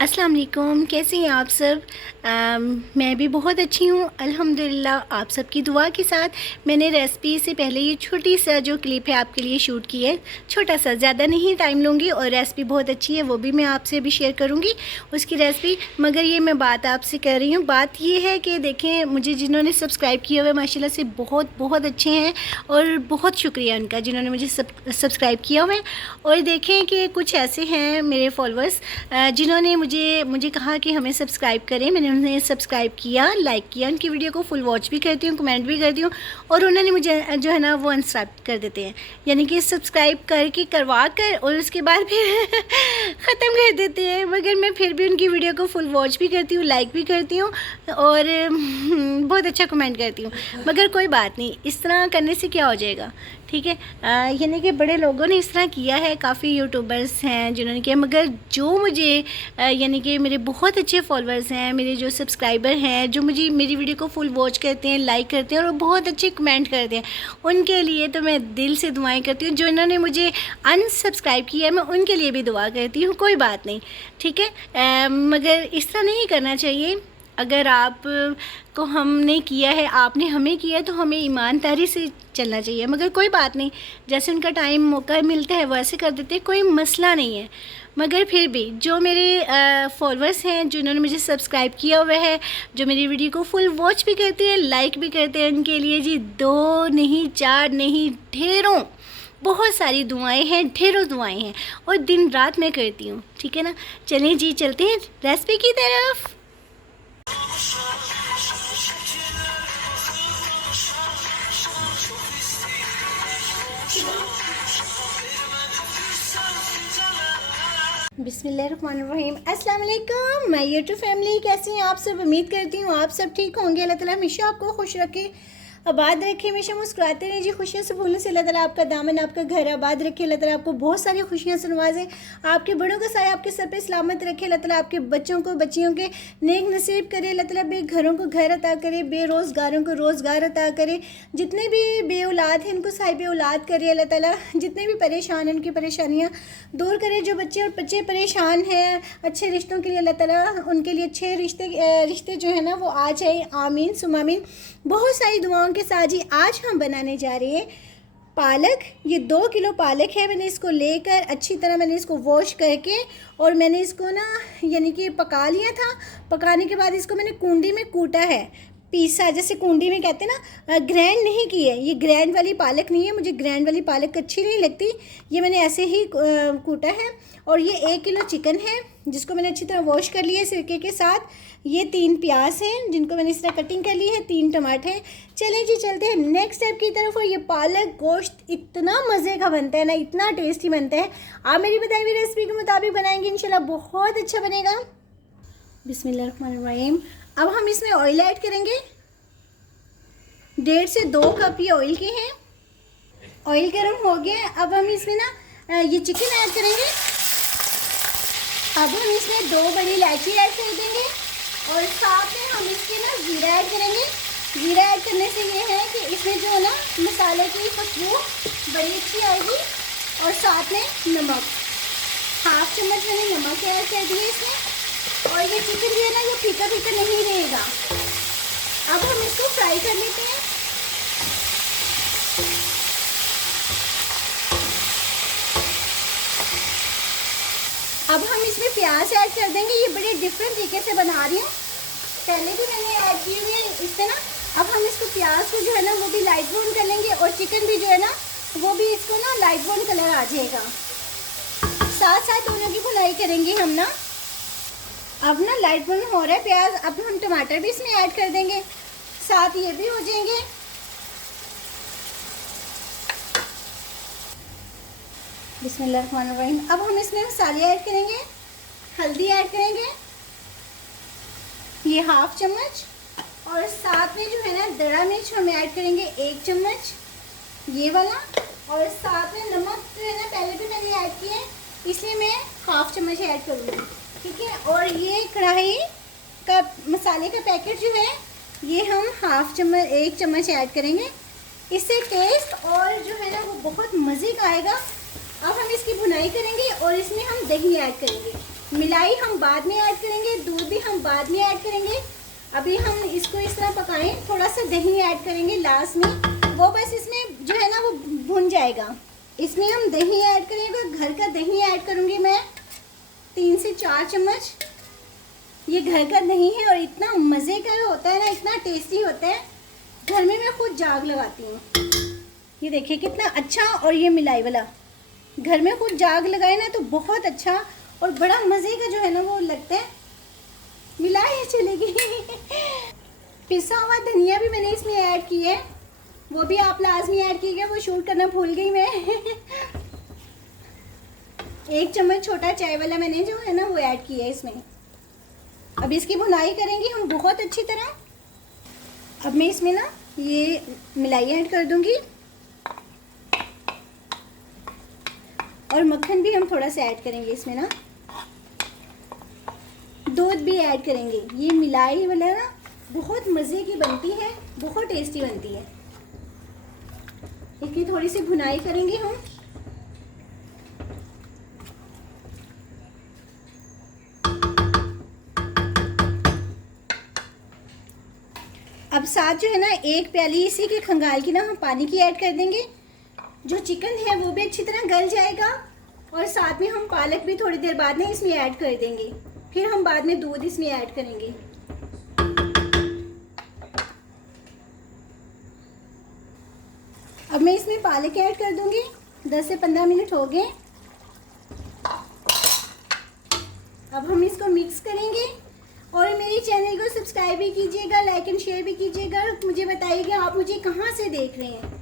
अस्सलाम वालेकुम, कैसे हैं आप सब। मैं भी बहुत अच्छी हूँ अल्हम्दुलिल्लाह। आप सबकी दुआ के साथ मैंने रेसिपी से पहले ये छोटी सा जो क्लिप है आपके लिए शूट की है। छोटा सा, ज़्यादा नहीं टाइम लूँगी और रेसिपी बहुत अच्छी है, वो भी मैं आपसे अभी शेयर करूँगी उसकी रेसिपी। मगर ये मैं बात आपसे कर रही हूँ, बात ये है कि देखें, मुझे जिन्होंने सब्सक्राइब किया हुआ है माशाल्लाह से बहुत बहुत अच्छे हैं और बहुत शुक्रिया उनका जिन्होंने मुझे सब्सक्राइब किया हुआ है। और देखें कि कुछ ऐसे हैं मेरे फॉलोअर्स जिन्होंने मुझे कहा कि हमें सब्सक्राइब करें। मैंने उन्हें सब्सक्राइब किया, लाइक किया, उनकी वीडियो को फुल वॉच भी करती हूँ, कमेंट भी करती हूँ और उन्होंने मुझे जो है ना वो अनसब्सक्राइब कर देते हैं, यानी कि सब्सक्राइब करवा कर और उसके बाद फिर ख़त्म कर देते हैं। मगर मैं फिर भी उनकी वीडियो को फुल वॉच भी करती हूँ, लाइक भी करती हूँ और बहुत अच्छा कमेंट करती हूँ। मगर कोई बात नहीं, इस तरह करने से क्या हो जाएगा, ठीक है। यानी कि बड़े लोगों ने इस तरह किया है, काफ़ी यूट्यूबर्स हैं जिन्होंने किया। मगर जो मुझे यानी कि मेरे बहुत अच्छे फॉलोअर्स हैं, मेरे जो सब्सक्राइबर हैं, जो मुझे मेरी वीडियो को फुल वॉच करते हैं, लाइक करते हैं और बहुत अच्छे कमेंट करते हैं, उनके लिए तो मैं दिल से दुआएं करती हूँ। जो इन्होंने मुझे अनसब्सक्राइब किया है मैं उनके लिए भी दुआ करती हूँ, कोई बात नहीं, ठीक है। मगर इस तरह नहीं करना चाहिए। अगर आप को हमने किया है, आपने हमें किया है, तो हमें ईमानदारी से चलना चाहिए। मगर कोई बात नहीं, जैसे उनका टाइम मौका मिलता है वैसे कर देते हैं, कोई मसला नहीं है। मगर फिर भी जो मेरे फॉलोअर्स हैं जिन्होंने मुझे सब्सक्राइब किया हुआ है, जो मेरी वीडियो को फुल वॉच भी करते हैं, लाइक भी करते हैं, उनके लिए जी 2 नहीं 4 नहीं ढेरों बहुत सारी दुआएं हैं, ढेरों दुआएं हैं और दिन रात मैं करती हूँ, ठीक है ना। चलें जी, चलते हैं रेसिपी की तरफ। बिस्मिल्लाहिर्रहमानिर्रहीम। अस्सलाम वालेकुम माय यूट्यूब फैमिली, कैसे हैं आप सब। उम्मीद करती हूँ आप सब ठीक होंगे। अल्लाह ताला हमेशा आपको खुश रखे, आबाद रखे, हमेशा मुस्कुराते रहे जी। खुशियों से भूलने से अल्लाह ताला आपका दामन, आपका घर आबाद रखे। अल्लाह ताला आपको बहुत सारी खुशियाँ से नवाजे, आपके बड़ों का साया आपके सर पे सलामत रखे। अल्लाह ताला आपके बच्चों को बच्चियों के नेक नसीब करे। अल्लाह ताला बेघरों को घर अता करे, बेरोज़गारों को रोज़गार अता करे। जितने भी बे औलाद हैं उनको साहिब औलाद करे। अल्लाह ताला जितने भी परेशान हैं उनकी परेशानियाँ दूर करे। जो बच्चे और बच्चे परेशान हैं, अच्छे रिश्तों के लिए अल्लाह ताला उनके लिए अच्छे रिश्ते जो है ना वो आ जाए। आमीन सुम आमीन। बहुत सारी दुआओं के साथ जी आज हम बनाने जा रहे हैं पालक। ये 2 किलो पालक है। मैंने इसको लेकर अच्छी तरह मैंने इसको वॉश करके और मैंने इसको ना यानी कि पका लिया था। पकाने के बाद इसको मैंने कूंडी में कूटा है, पीसा, जैसे कुंडी में कहते हैं ना, ग्रैंड नहीं की है। ये ग्रैंड वाली पालक नहीं है, मुझे ग्रैंड वाली पालक अच्छी नहीं लगती। ये मैंने ऐसे ही कूटा है। और ये 1 किलो चिकन है जिसको मैंने अच्छी तरह वॉश कर लिया है सिरके के साथ। ये 3 प्याज हैं जिनको मैंने इस तरह कटिंग कर ली है, 3 टमाटर हैं। चलें जी, चलते हैं नेक्स्ट स्टेप की तरफ। और ये पालक गोश्त इतना मज़े का बनता है ना, इतना टेस्टी बनता है। आप मेरी बताई हुई रेसिपी के मुताबिक बनाएंगे इंशाल्लाह बहुत अच्छा बनेगा। बिस्मिल्लाहिर्रहमानिर्रहीम। अब हम इसमें ऑयल ऐड करेंगे। 1.5 से 2 कप ये ऑयल के हैं। ऑयल गर्म हो गया। अब हम इसमें ना ये चिकन ऐड करेंगे। अब हम इसमें 2 बड़ी इलायची ऐड कर देंगे और साथ में हम इसके ना ज़ीरा ऐड करेंगे। ज़ीरा ऐड करने से ये है कि इसमें जो है ना मसाले की खुशबू बड़ी अच्छी आएगी। और साथ में नमक, 1/2 चम्मच मैंने नमक ऐड कर दिया इसमें। और ये चिकन जो है ना ये फीका फीका नहीं रहेगा। अब हम इसको फ्राई कर लेते हैं। अब हम इसमें प्याज ऐड कर देंगे। ये बड़े डिफरेंट तरीके से बना रही हूँ, पहले भी मैंने ऐड की हुई है इससे ना। अब हम इसको प्याज को जो है ना वो भी लाइट ब्राउन कर लेंगे और चिकन भी जो है ना वो भी इसको ना लाइट ब्राउन कलर आ जाएगा। साथ साथ दोनों की भुनाई करेंगे हम ना। अब ना लाइट ब्राउन हो रहा है प्याज। अब हम टमाटर भी इसमें ऐड कर देंगे, साथ ये भी हो जाएंगे। बिस्मिल्लाहिर्रहमानिर्रहीम। अब हम इसमें मसाले ऐड करेंगे। हल्दी ऐड करेंगे, ये 1/2 चम्मच। और साथ में जो है ना दड़ा मिर्च हम ऐड करेंगे 1 चम्मच, ये वाला। और साथ में नमक जो है ना पहले भी मैंने ऐड किया है, इसलिए मैं 1/2 चम्मच ऐड करूँगी, ठीक है। और ये कढ़ाई का मसाले का पैकेट जो है ये हम 1 चम्मच ऐड करेंगे। इससे टेस्ट और जो है ना वो बहुत मज़े का आएगा। अब हम इसकी भुनाई करेंगे और इसमें हम दही ऐड करेंगे। मिलाई हम बाद में ऐड करेंगे, दूध भी हम बाद में ऐड करेंगे। अभी हम इसको इस तरह पकाएं, थोड़ा सा दही ऐड करेंगे लास्ट में, वो बस इसमें जो है ना वो भुन जाएगा। इसमें हम दही ऐड करेंगे, घर का दही ऐड करूँगी मैं 3 से 4 चम्मच। ये घर का दही है और इतना मज़े का होता है ना, इतना टेस्टी होता है, घर में मैं खुद जाग लगाती हूँ। ये देखिए कितना अच्छा, और ये मिलाई वाला घर में खुद जाग लगाए ना तो बहुत अच्छा और बड़ा मज़े का जो है ना वो लगता है। मिलाई चलेगी। पिसा हुआ धनिया भी मैंने इसमें ऐड की है, वो भी आप लाजमी ऐड कीजिएगा, वो शूट करना भूल गई मैं। 1 चम्मच छोटा चाय वाला मैंने जो है ना वो ऐड किया है इसमें। अब इसकी भुनाई करेंगे हम बहुत अच्छी तरह। अब मैं इसमें ना ये मिलाई ऐड कर दूंगी और मक्खन भी हम थोड़ा सा ऐड करेंगे इसमें ना, दूध भी ऐड करेंगे। ये मिलाई वाला ना बहुत मज़े की बनती है, बहुत टेस्टी बनती है। इसकी थोड़ी सी भुनाई करेंगे हम। अब साथ जो है ना 1 प्याली इसी के खंगाल की ना हम पानी की ऐड कर देंगे। जो चिकन है वो भी अच्छी तरह गल जाएगा और साथ में हम पालक भी थोड़ी देर बाद में इसमें ऐड कर देंगे। फिर हम बाद में दूध इसमें ऐड करेंगे। अब मैं इसमें पालक ऐड कर दूंगी। 10 से 15 मिनट हो गए। अब हम इसको मिक्स करेंगे और मेरे चैनल को सब्सक्राइब भी कीजिएगा, लाइक एंड शेयर भी कीजिएगा। मुझे बताइएगा आप मुझे कहाँ से देख रहे हैं,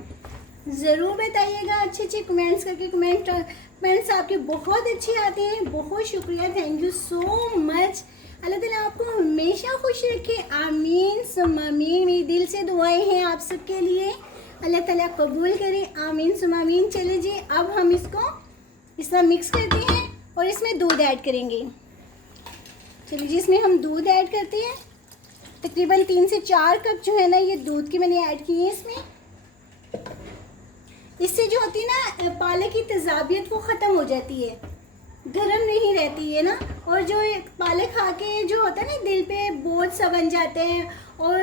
ज़रूर बताइएगा अच्छे अच्छे कमेंट्स करके। कमेंट्स आपके बहुत अच्छे आते हैं, बहुत शुक्रिया, थैंक यू सो मच। अल्लाह ताला आपको हमेशा खुश रखे, आमीन सुम्मा आमीन। मेरी दिल से दुआएं हैं आप सबके लिए, अल्लाह ताला कबूल करे, आमीन सुम्मा आमीन। चले जी, अब हम इसको इस तरह मिक्स करते हैं और इसमें दूध ऐड करेंगे। चलिए जी, इसमें हम दूध ऐड करते हैं। तकरीबन 3 से 4 कप जो है ना ये दूध की मैंने ऐड की है इसमें। इससे जो होती है ना पालक की तेज़ाबियत वो ख़त्म हो जाती है, गर्म नहीं रहती है ना। और जो पालक खा के जो होता है ना दिल पे बोझ सा बन जाते हैं, और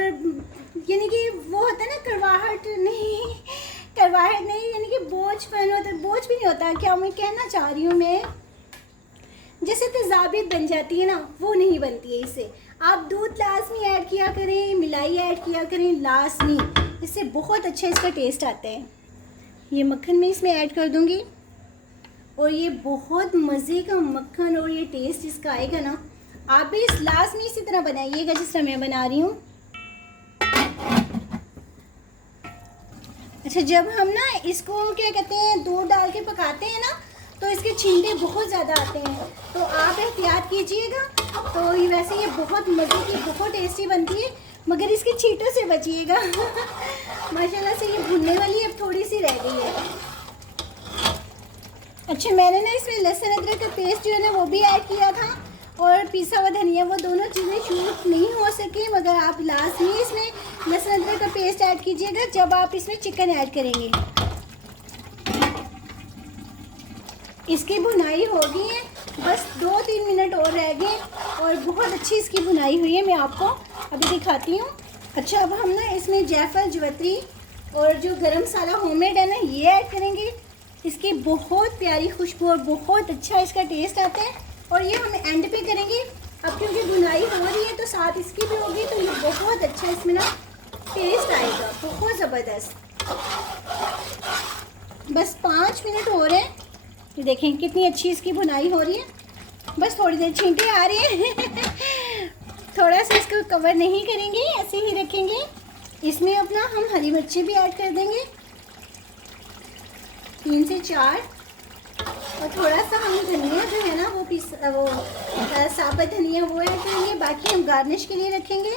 यानी कि वो होता है ना करवाहट नहीं यानी कि बोझपन होता है, बोझ भी नहीं होता। क्या मैं कहना चाह रही हूँ, मैं जैसे तेज़ाबियत बन जाती है ना वो नहीं बनती है इससे। आप दूध लाजमी ऐड किया करें, मिलाई ऐड किया करें लाजमी, इससे बहुत अच्छा इसका टेस्ट आता है। ये मक्खन मैं इसमें ऐड कर दूंगी और ये बहुत मज़े का मक्खन और ये टेस्ट इसका आएगा ना। आप भी इस लाजमी इसी तरह बनाइएगा जिस तरह मैं बना रही हूँ। अच्छा, जब हम ना इसको क्या कहते हैं दूध डाल के पकाते हैं ना तो इसके छींटे बहुत ज़्यादा आते हैं, तो आप एहतियात कीजिएगा। तो ये वैसे ये बहुत मज़े की बहुत टेस्टी बनती है, मगर इसके छींटों से बचिएगा। माशाल्लाह से ये भुनने वाली अब थोड़ी सी रह गई है। अच्छा, मैंने ना इसमें लहसुन अदरक का पेस्ट जो है ना वो भी ऐड किया था और पिसा हुआ धनिया, वो दोनों चीज़ें शूट नहीं हो सकी, मगर आप लाजमी इसमें लहसुन अदरक का पेस्ट ऐड कीजिएगा जब आप इसमें चिकन ऐड करेंगे। इसकी भुनाई हो गई है, बस 2-3 मिनट और रह गए और बहुत अच्छी इसकी भुनाई हुई है। मैं आपको अभी दिखाती हूँ। अच्छा, अब हम ना इसमें जायफल, जवित्री और जो गरम मसाला होममेड है ना ये ऐड करेंगे। इसकी बहुत प्यारी खुशबू और बहुत अच्छा इसका टेस्ट आता है, और ये हम एंड पे करेंगे। अब क्योंकि भुनाई हो रही है तो साथ इसकी भी होगी, तो ये बहुत अच्छा इसमें ना टेस्ट आएगा, बहुत ज़बरदस्त। बस 5 मिनट हो रहे हैं। ये देखें कितनी अच्छी इसकी भुनाई हो रही है। बस थोड़ी देर छींटे आ रही हैं। थोड़ा सा इसको कवर नहीं करेंगे, ऐसे ही रखेंगे। इसमें अपना हम हरी मिर्ची भी ऐड कर देंगे 3 से 4, और थोड़ा सा हम धनिया जो है ना वो साबुत धनिया वो ऐड करेंगे। बाकी हम गार्निश के लिए रखेंगे।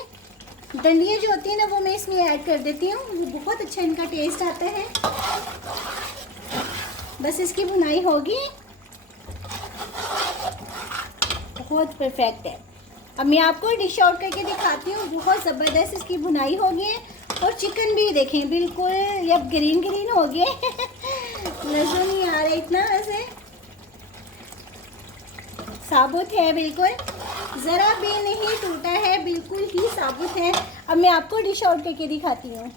डंडियाँ जो होती है ना वो मैं इसमें ऐड कर देती हूँ, वो बहुत अच्छा इनका टेस्ट आता है। बस इसकी भुनाई होगी, बहुत परफेक्ट है। अब मैं आपको डिश आउट करके दिखाती हूँ। बहुत ज़बरदस्त इसकी भुनाई हो गई है और चिकन भी देखें बिल्कुल अब ग्रीन ग्रीन हो गए। नज़र नहीं आ रहा इतना, वैसे साबुत है बिल्कुल, ज़रा भी नहीं टूटा है, बिल्कुल ही साबुत है। अब मैं आपको डिश आउट करके दिखाती हूँ।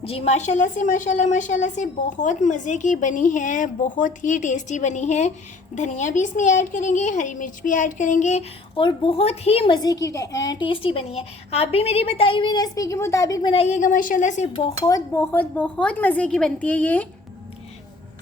जी माशाल्लाह से बहुत मज़े की बनी है, बहुत ही टेस्टी बनी है। धनिया भी इसमें ऐड करेंगे, हरी मिर्च भी ऐड करेंगे और बहुत ही मज़े की टेस्टी बनी है। आप भी मेरी बताई हुई रेसिपी के मुताबिक बनाइएगा, माशाल्लाह से बहुत बहुत बहुत मज़े की बनती है ये।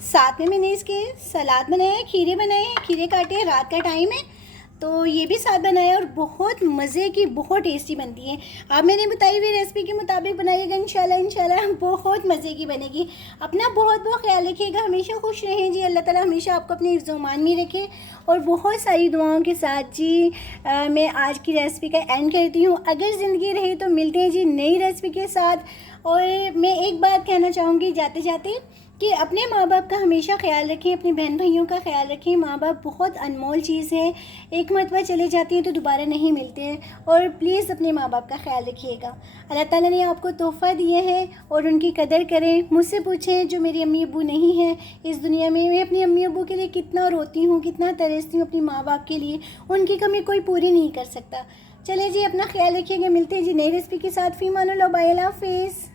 साथ में मैंने इसके सलाद बनाए हैं, खीरे बनाए हैं, खीरे काटे हैं, रात का टाइम है तो ये भी साथ बनाया और बहुत मज़े की, बहुत टेस्टी बनती है। आप मैंने बताई हुई रेसिपी के मुताबिक बनाइएगा, इंशाल्लाह बहुत मज़े की बनेगी। अपना बहुत बहुत ख्याल रखिएगा, हमेशा खुश रहें जी। अल्लाह ताला हमेशा आपको अपने हिफ्ज़-ओ-मान में रखे और बहुत सारी दुआओं के साथ जी मैं आज की रेसिपी का एंड करती हूँ। अगर ज़िंदगी रही तो मिलते हैं जी नई रेसिपी के साथ। और मैं एक बात कहना चाहूँगी जाते जाते कि अपने माँ बाप का हमेशा ख्याल रखें, अपने बहन भाइयों का ख्याल रखें। माँ बाप बहुत अनमोल चीज़ है, एक मरतबा चले जाती हैं तो दोबारा नहीं मिलते हैं। और प्लीज़ अपने माँ बाप का ख्याल रखिएगा। अल्लाह ताला ने आपको तोहफ़ा दिए हैं और उनकी कदर करें। मुझसे पूछें जो मेरी अम्मी अब्बू नहीं हैं इस दुनिया में, मैं अपनी अम्मी अब्बू के लिए कितना रोती हूँ, कितना तरसती हूँ अपनी माँ बाप के लिए। उनकी कमी कोई पूरी नहीं कर सकता। चले जी, अपना ख्याल रखिएगा। मिलते हैं जी नई रेसिपी के साथ। फ़ी अमान अल्लाह, बाय, अल्लाह हाफ़िज़।